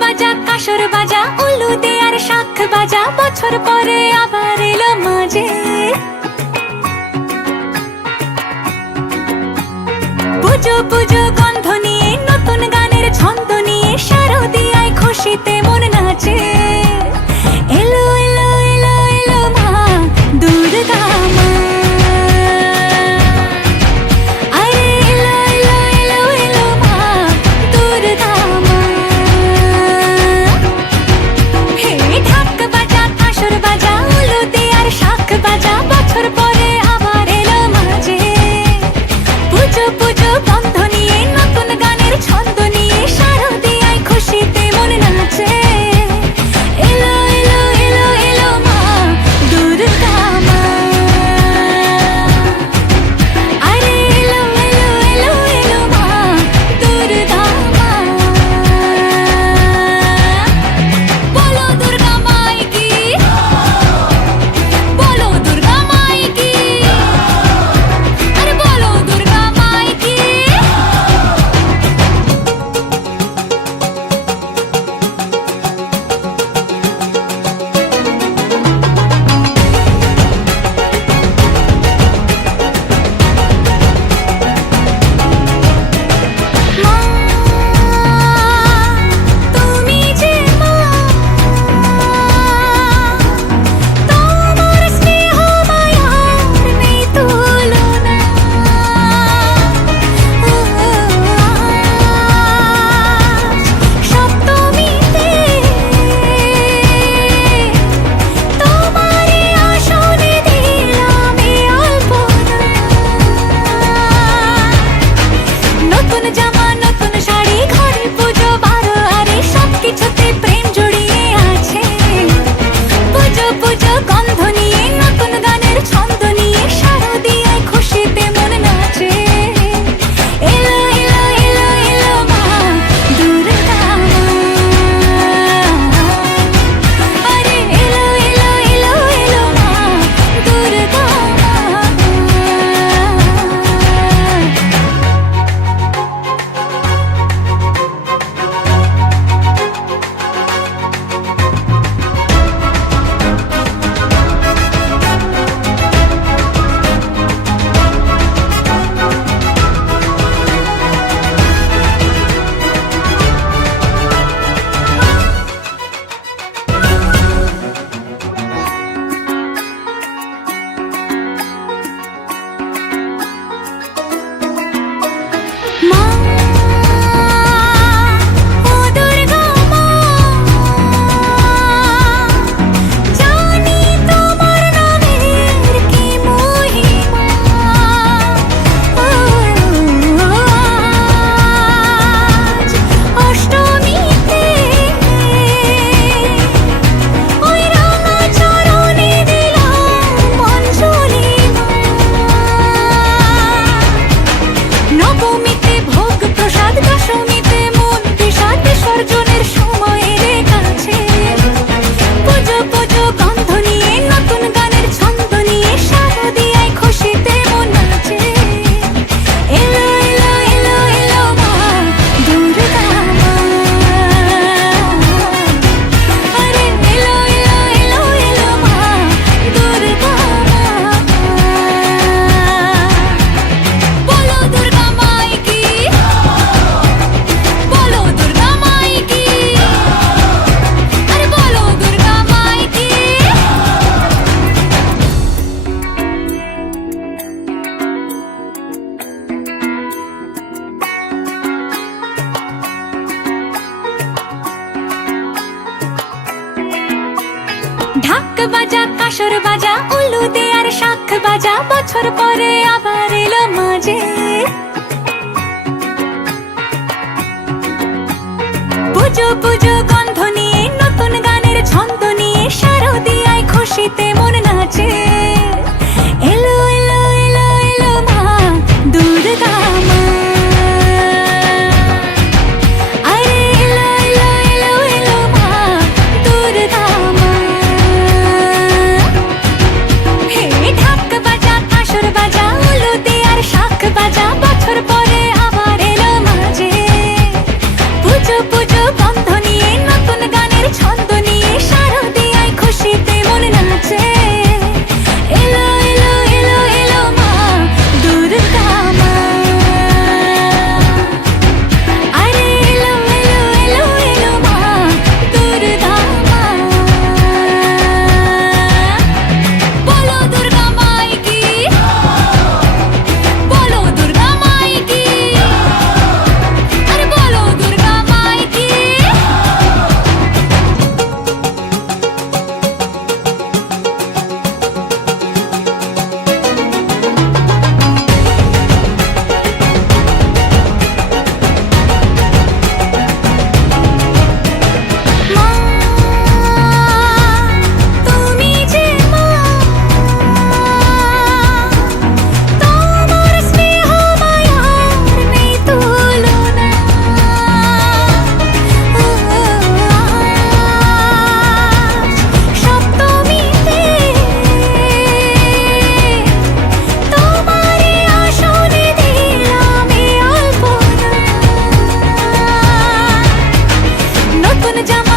বাজা কাসর বাজা উলু দে আর শাখ বাজা, বছর পরে আবার এলো মাঝে। পুজো পুজো গন্ধ নিয়ে নতুন গানের ছন্দ নিয়ে শারদিয়ায় খুশিতে মন নাচে। এলো এলো এলো এলো মা দুর্গা মা, আরে এলো এলো এলো এলো মা দুর্গা মা। হে ঢাক বাজা কাসর বাজা উলু দে আর শাখ বাজা, বছর পরে আবার এলো মাঝে। পুজো পুজো গন্ধ নিয়ে নতুন গানের ছন্দ নিয়ে শারদিয়ায় খুশিতে মন নাচে। এলো এলো এলো এলো মা দুর্গা মা, আরে এলো এলো এলো এলো মা দুর্গা মা। বলো দুর্গা মাই কি, বলো দুর্গা মাই কি, আরে বলো দুর্গা মাই কি। মা তুমি যে মা, তোমার স্নেহ মায়ার নেই তুলনা। সপ্তমীতে তোমারই আসনে দিলাম এই আলপনা। নতুন জামা নতুন শাড়ি ঘরে পুজো বারো, আরে সবকিছুতে প্রেম জড়িয়ে আছে। পুজো পুজো গন্ধ নিয়ে নতুন গানের ছন্দ নিয়ে শারদিয়ায় খুশিতে মন নাচে। এলো এলো এলো এলো মা দুর্গা মা, আরে এলো এলো এলো এলো মা দুর্গা মা। মা ও দুর্গা মা, জানি তোমার নামের কি মহিমা। আজ অষ্টমীতে ওই রাঙা চরণে দিলাম অঞ্জলি মা। নবমীতে ভোগ প্রসাদ, দশমীতে মন বিষাদ, বিসর্জনের সময় এলে কাছে। পুজো পুজো গন্ধ নিয়ে নতুন গানের ছন্দ নিয়ে শারদিয়ায় খুশিতে মন নাচে। এলো এলো এলো এলো মা দুর্গা মা, আরে এলো এলো এলো এলো মা দুর্গা মা। বলো দুর্গা মাই কি, বলো দুর্গা মাই কি, আরে বলো দুর্গা মাই কি। ঢাক বাজা কাসর বাজা উলু দে আর শাখ বাজা, বছর পরে আবার এলো মাঝে। পুজো পুজো গন্ধ নিয়ে নতুন গানের ছন্দ নিয়ে শারদিয়ায় খুশিতে মন নাচে। এলো এলো এলো এলো মা দুর্গা মা, আরে এলো এলো এলো এলো মা দুর্গা মা। হে ঢাক বাজা কাসর বাজা উলু দে আর শাখ বাজা, বছর পরে আবার এলো মাঝে। পুজো পুজো গন্ধ নিয়ে জামা